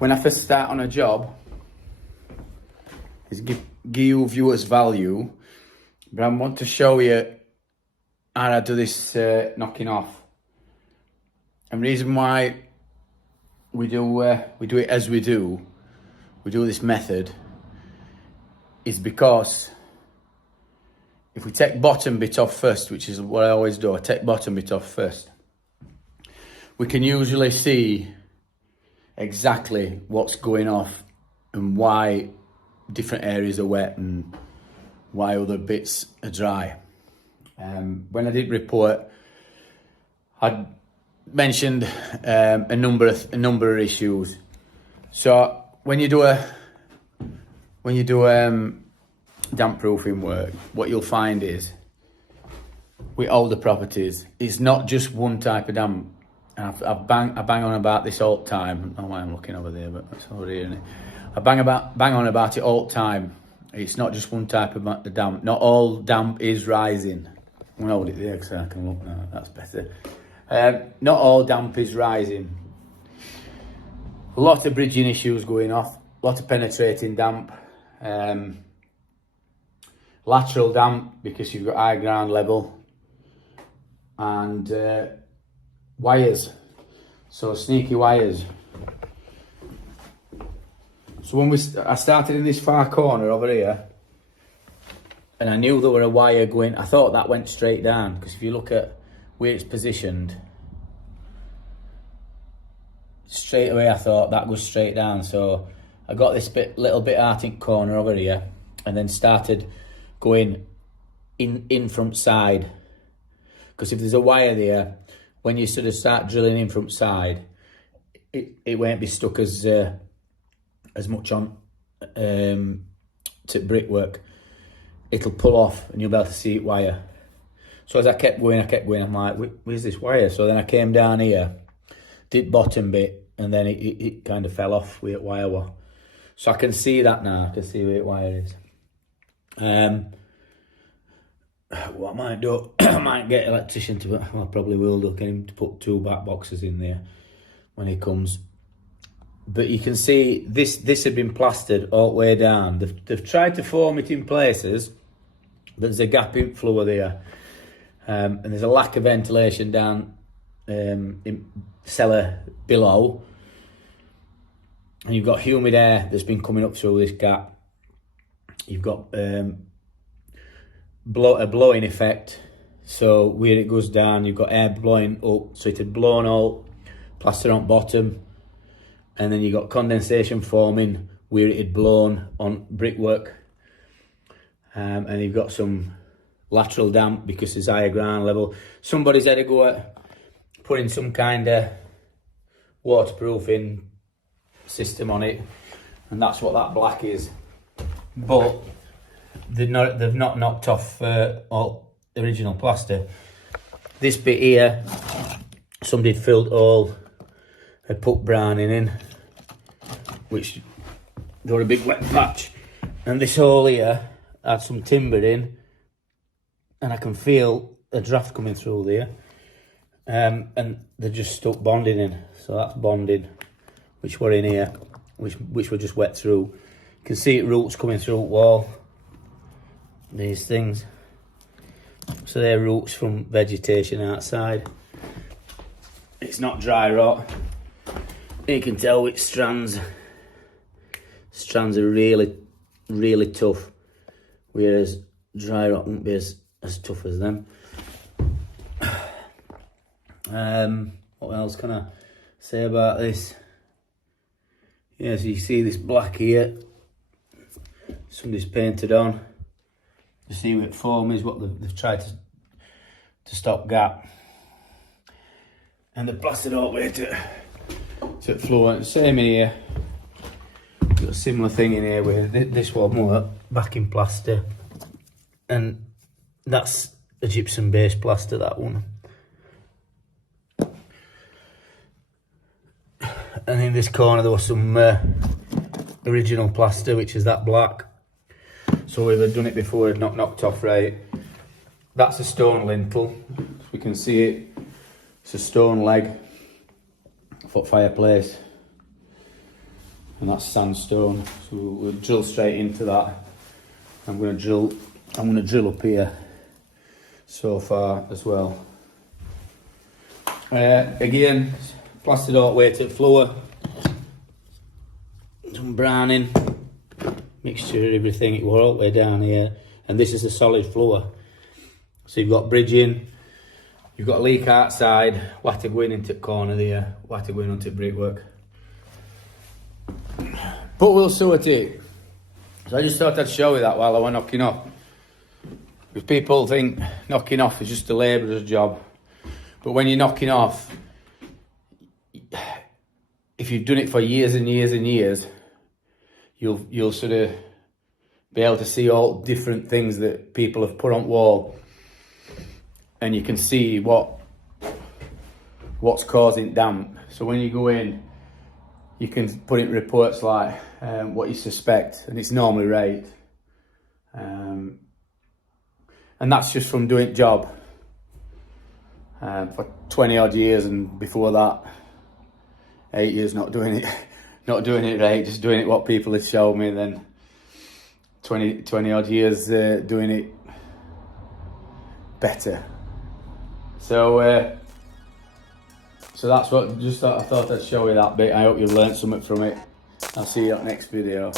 when I first start on a job, is give you viewers value, but I want to show you how I do this knocking off. And the reason why we do it as we do this method, is because if we take bottom bit off first, which is what I always do, I take bottom bit off first, we can usually see exactly what's going off and why different areas are wet and why other bits are dry. When I did report, I mentioned a number of issues. So when you do damp proofing work, what you'll find is with older properties, it's not just one type of damp. And I bang on about this all the time. I don't know why I'm looking over there, but that's over here, isn't it? I bang on about it all the time. It's not just one type of damp. Not all damp is rising. I'm gonna hold it there so I can look now. That's better. Not all damp is rising. A lot of bridging issues going off. A lot of penetrating damp. Lateral damp because you've got high ground level. And wires. So sneaky wires. So when I started in this far corner over here, and I knew there were a wire going, I thought that went straight down, because if you look at where it's positioned, straight away I thought that goes straight down. So I got this little bit out in corner over here, and then started going in front side, because if there's a wire there, when you sort of start drilling in front side, it won't be stuck as much on to brickwork. It'll pull off and you'll be able to see it wire. So as I kept going, I'm like, where's this wire? So then I came down here, did bottom bit, and then it kind of fell off where it wire was. So I can see that now, I can see where it wire is. What I might do, I might get an electrician to, well, I probably will do, get him to put 2 back boxes in there when he comes. But you can see this had been plastered all the way down. They've tried to form it in places, but there's a gap in floor there. And there's a lack of ventilation down in cellar below. And you've got humid air that's been coming up through this gap. You've got a blowing effect. So where it goes down, you've got air blowing up. So it had blown all plaster on bottom. And then you got condensation forming where it had blown on brickwork. And you've got some lateral damp because there's higher ground level. Somebody's had to go at putting some kind of waterproofing system on it, and that's what that black is. But they've not knocked off all original plaster. This bit here, somebody had filled all, had put browning in, which got a big wet patch, and this hole here had some timber in, and I can feel a draft coming through there, and they're just stuck bonding in. So that's bonding, which were in here, which were just wet through. You can see it roots coming through the wall, these things. So they're roots from vegetation outside. It's not dry rot. You can tell which strands are really, really tough, whereas dry rot won't be as tough as them. What else can I say about this? Yeah, so you see this black here, somebody's painted on. You see what form is, what they've tried to stop gap. And they've plastered all the way to the floor. Same in here. Got a similar thing in here where this one more backing plaster. And that's a gypsum based plaster, that one. And in this corner there was some original plaster, which is that black. So we've done it before, it's not knocked off right. That's a stone lintel, we can see it. It's a stone leg, foot fireplace. and that's sandstone. So we'll drill straight into that. I'm going to drill up here so far as well. Again, plastered all weighted floor, some browning, mixture of everything. It were all the way down here, and this is a solid floor. So you've got bridging, you've got leak outside, water going into the corner there, water going onto brickwork. But we'll sort it. So I just thought I'd show you that while I were knocking off. Because people think knocking off is just a labourer's job. But when you're knocking off, if you've done it for years and years and years, you'll sort of be able to see all different things that people have put on wall, and you can see what's causing damp. So when you go in, you can put in reports like what you suspect, and it's normally right. And that's just from doing the job for 20 odd years, and before that 8 years not doing it right, just doing it what people had showed me, and then 20 odd years doing it better. So that's what I thought I'd show you that bit. I hope you've learned something from it. I'll see you at next video.